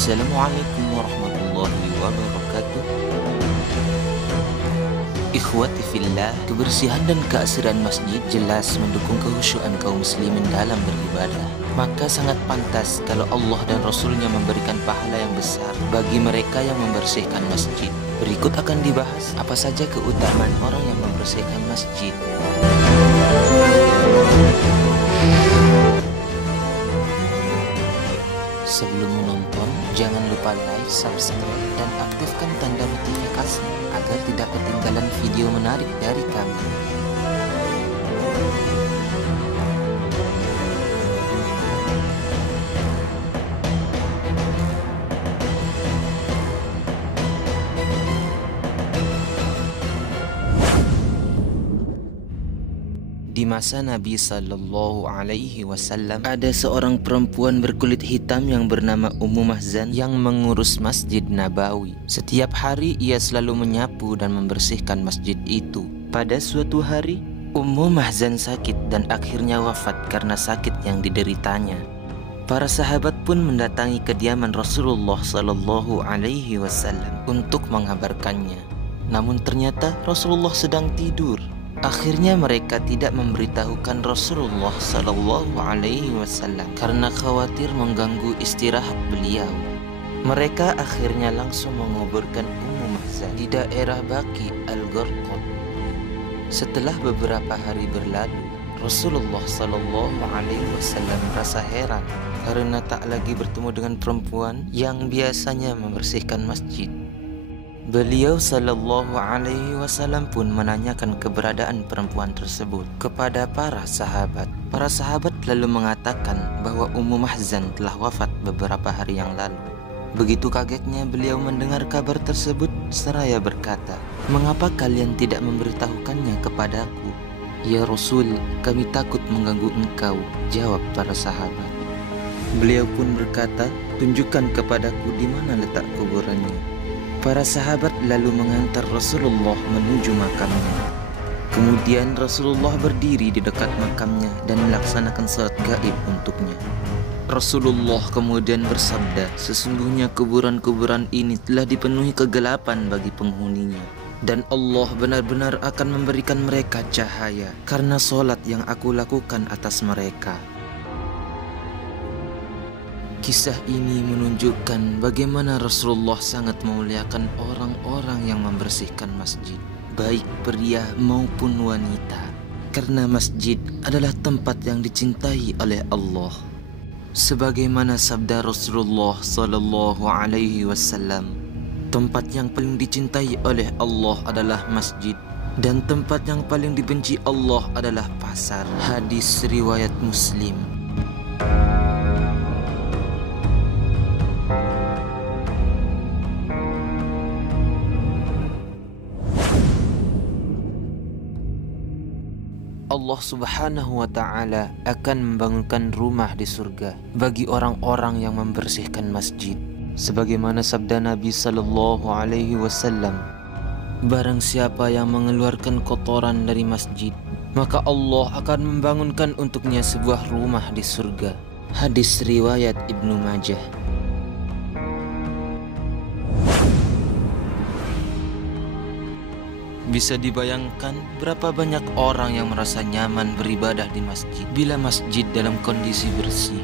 Assalamualaikum warahmatullahi wabarakatuh. Ikhwati fillah, kebersihan dan keasrian masjid jelas mendukung kekhusyuan kaum muslimin dalam beribadah. Maka sangat pantas kalau Allah dan Rasulnya memberikan pahala yang besar bagi mereka yang membersihkan masjid. Berikut akan dibahas apa saja keutamaan orang yang membersihkan masjid. Sebelum menonton, jangan lupa like, subscribe, dan aktifkan tanda notifikasi agar tidak ketinggalan video menarik dari kami. Di masa Nabi Sallallahu Alaihi Wasallam, ada seorang perempuan berkulit hitam yang bernama Ummu Mahzan yang mengurus Masjid Nabawi. Setiap hari ia selalu menyapu dan membersihkan masjid itu. Pada suatu hari, Ummu Mahzan sakit dan akhirnya wafat karena sakit yang dideritanya. Para sahabat pun mendatangi kediaman Rasulullah Sallallahu Alaihi Wasallam untuk mengabarkannya. Namun ternyata Rasulullah sedang tidur. Akhirnya mereka tidak memberitahukan Rasulullah Sallallahu Alaihi Wasallam karena khawatir mengganggu istirahat beliau. Mereka akhirnya langsung menguburkan Ummu Mahzan di daerah Baqi Al-Gharqad. Setelah beberapa hari berlalu, Rasulullah Sallallahu Alaihi Wasallam merasa heran karena tak lagi bertemu dengan perempuan yang biasanya membersihkan masjid. Beliau Sallallahu Alaihi Wasallam pun menanyakan keberadaan perempuan tersebut kepada para sahabat. Para sahabat lalu mengatakan bahwa Ummu Mahzan telah wafat beberapa hari yang lalu. Begitu kagetnya beliau mendengar kabar tersebut seraya berkata, "Mengapa kalian tidak memberitahukannya kepadaku?" "Ya Rasul, kami takut mengganggu engkau," jawab para sahabat. Beliau pun berkata, "Tunjukkan kepadaku di mana letak kuburannya." Para sahabat lalu mengantar Rasulullah menuju makamnya. Kemudian Rasulullah berdiri di dekat makamnya dan melaksanakan salat gaib untuknya. Rasulullah kemudian bersabda, "Sesungguhnya kuburan-kuburan ini telah dipenuhi kegelapan bagi penghuninya. Dan Allah benar-benar akan memberikan mereka cahaya karena salat yang aku lakukan atas mereka." Kisah ini menunjukkan bagaimana Rasulullah sangat memuliakan orang-orang yang membersihkan masjid, baik pria maupun wanita, karena masjid adalah tempat yang dicintai oleh Allah. Sebagaimana sabda Rasulullah Sallallahu Alaihi Wasallam, tempat yang paling dicintai oleh Allah adalah masjid, dan tempat yang paling dibenci Allah adalah pasar. Hadis riwayat Muslim. Allah Subhanahu wa Ta'ala akan membangunkan rumah di surga bagi orang-orang yang membersihkan masjid. Sebagaimana sabda Nabi Sallallahu Alaihi Wasallam, "Barang siapa yang mengeluarkan kotoran dari masjid, maka Allah akan membangunkan untuknya sebuah rumah di surga." Hadis riwayat Ibnu Majah. Bisa dibayangkan berapa banyak orang yang merasa nyaman beribadah di masjid bila masjid dalam kondisi bersih.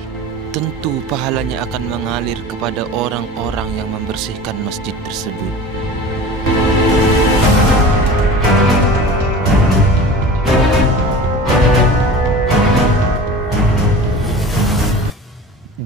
Tentu pahalanya akan mengalir kepada orang-orang yang membersihkan masjid tersebut.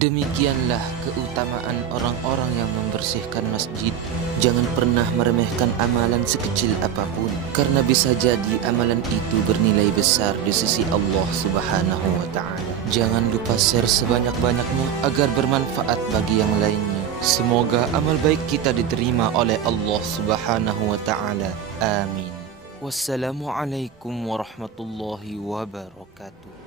Demikianlah keutamaan orang-orang yang membersihkan masjid. Jangan pernah meremehkan amalan sekecil apapun, karena bisa jadi amalan itu bernilai besar di sisi Allah Subhanahu wa Ta'ala. Jangan lupa share sebanyak-banyaknya agar bermanfaat bagi yang lainnya. Semoga amal baik kita diterima oleh Allah Subhanahu wa Ta'ala. Amin. Wassalamualaikum warahmatullahi wabarakatuh.